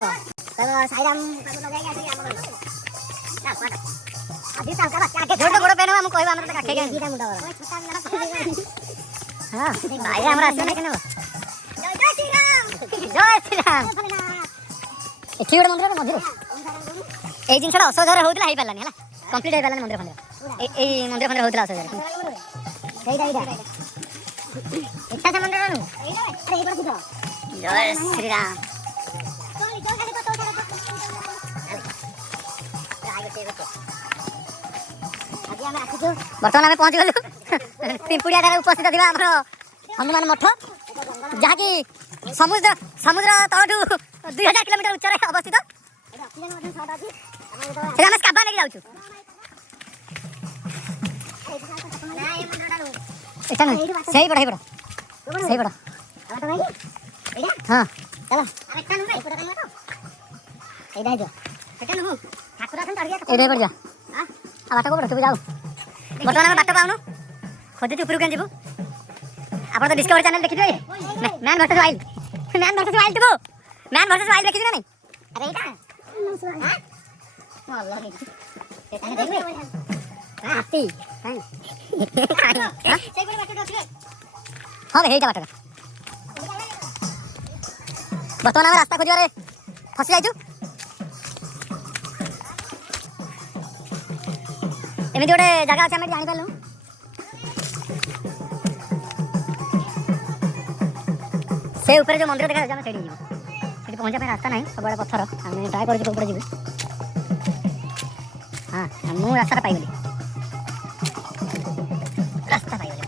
साईराम आधी सांगा बस आगे जोड गोड पेन हम कहबा हमरा काखे के गीता मुंडा हां भाई हमरा आसे नै केने जय श्री राम एठी गोड मंदिर मझिरे ए जिनसडा असोधर होतला हेइ पालानी हला कंप्लीट हेइ पालानी मंदिर फंदिर ए मंदिर फंदिर होतला असोधर एइडा एटा से मंदिर नु एइडा एइ बड़ जय श्री राम बर्तमान आम पहुँच गलु पिंपुड़िया ठार उपस्थित थी हनुमान मठ जहाँकि समुद्र समुद्र तलू 2000 किलोमीटर उच्च अवस्थित आम स्काबा लेके जाऊँ सही पड़ा सही पड़ा हाँ चल पड़ जा बाट को पड़े जाऊ बर्तमान आम बाट पाऊनु खोजुँ उपरକୁ केन जीवु आप तो डिस्कवरी चैनल देखिए मैन वर्सेस वाइल्ड देखो मैन वर्सेस वाइल्ड देखिए ना नहीं अरे एटा हां अल्लाह के एटा देखबे हाथी हां से कोन बाट रखले हां रे हेटा बाट बर्तमान आम रास्ता खोजिबारे फसी जाइछु एमती गोटे जगह अच्छे आम जापारू से ऊपर जो मंदिर देखा आम से पहुँचा रास्ता ना सब पत्थर आम ट्राए कर जी हाँ मुझे रास्ता पाइगली रास्ता पाइगली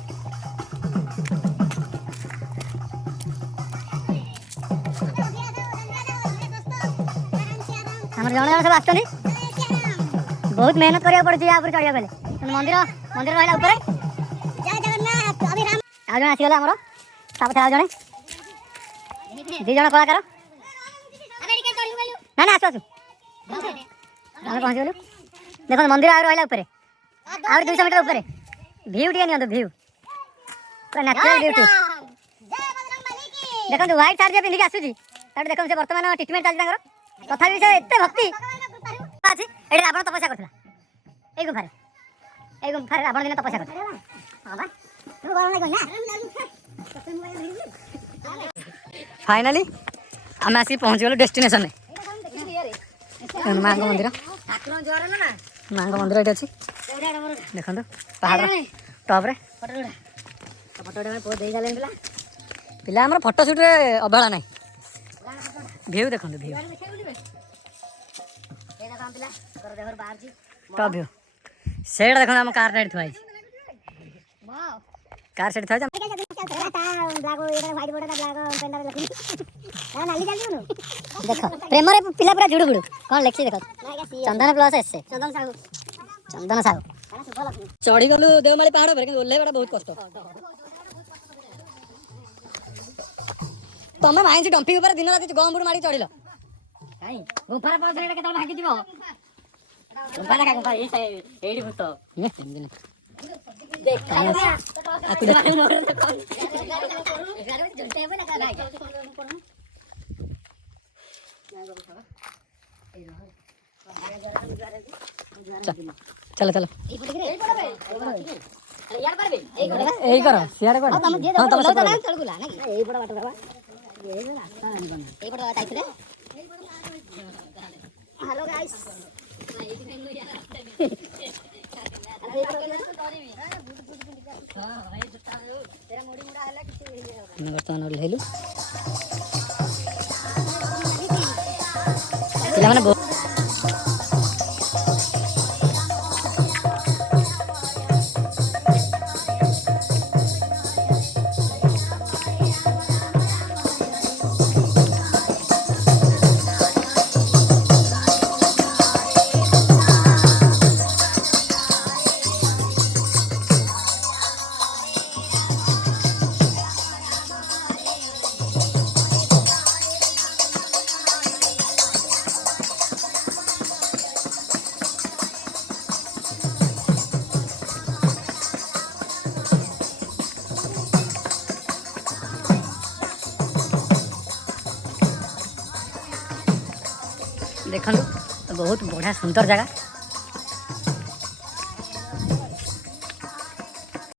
आम जन जन सब आसुँच बहुत मेहनत करिया पड़े यहाँ पर चढ़िया बेले मंदिर मंदिर रहा ऊपर आज जन आसीगले आमर तापथे आज जड़े दी जन कलाकार ना ना आसु आसु पहुँच गलु देख मंदिर आ रहा ऊपर आ 200 मीटर ऊपर भ्यू टे नि भ्यू पूरा नेचुरल ब्यूटी देखो व्हाइट साड़ी पिंधिक आसूसी देखो से बर्तमान ट्रिटमेंट चलती तथा से एत भक्ति अच्छी ये रावण तपस्या करता ए गुम्फार रावण दिन तपस्या करता फाइनाली आम आसिक पहुँच गलु डेस्टिनेशन माँ मंदिर माँ मंदिर ये अच्छी देखो पहाड़ टॉप पिला आम फोटो सुट अवहेला ना भ्यू देखो भ्यू टॉप व्यू सेड देखो हम कार साइड थुआई कार साइड थुआई देखो प्रेम रे पिला पूरा जुड़ू बुड़ू कौन लिखी देखो चंदन प्लस एस चंदन साहू चढ़ी गलु देवमाली पहाड़ पर ओल्हेबाटा बहुत कष्ट तमें माइंस डंपिंग ऊपर दिन रात गम बुड़ मारी चढ़िल गुफार पहुंचले केतल भागी जीवो गुफा ना गुफा एडी भूत देख चलो चलो यही करो सियाड़े कर हां तुम सब चलगुला ना एई बड़ बाटा बाबा एई रास्ता एई बड़ बाटा आइले हेलो गाइस बर्तमान ओल्हेलु पिला देखो बहुत बढ़िया सुंदर जगह